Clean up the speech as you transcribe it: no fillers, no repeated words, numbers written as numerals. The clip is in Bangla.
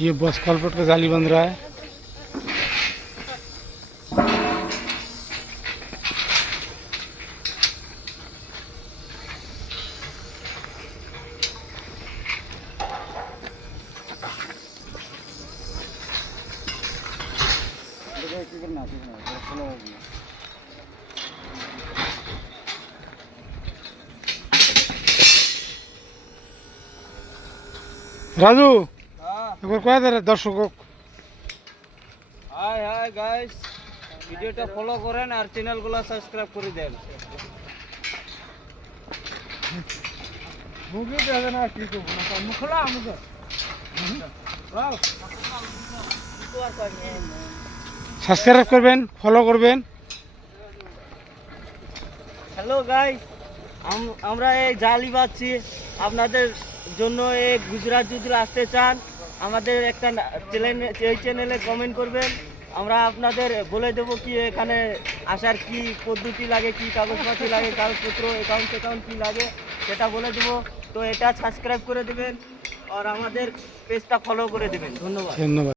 ये बस कलपट का जाली बन रहा है। राजू एक बार कह दे दर्शकों হাই হাই গাইস, ভিডিওটা ফলো করেন আর চ্যানেলগুলো সাবস্ক্রাইব করে দেন। মুভি দেখে না কি করব না মুখ খোলা আমাকে সাবস্ক্রাইব করবেন, ফলো করবেন। হ্যালো গাইস, আমরা এই জালি বাচ্ছি আপনাদের জন্য। এই গুজরাট যদি আসতে চান আমাদের একটা এই চ্যানেলে কমেন্ট করবেন, আমরা আপনাদের বলে দেবো কি এখানে আসার কি পদ্ধতি লাগে, কি কাগজপত্র লাগে, কাগজপত্র অ্যাকাউন্ট কি লাগে সেটা বলে দেবো। তো এটা সাবস্ক্রাইব করে দেবেন আর আমাদের পেজটা ফলো করে দেবেন। ধন্যবাদ।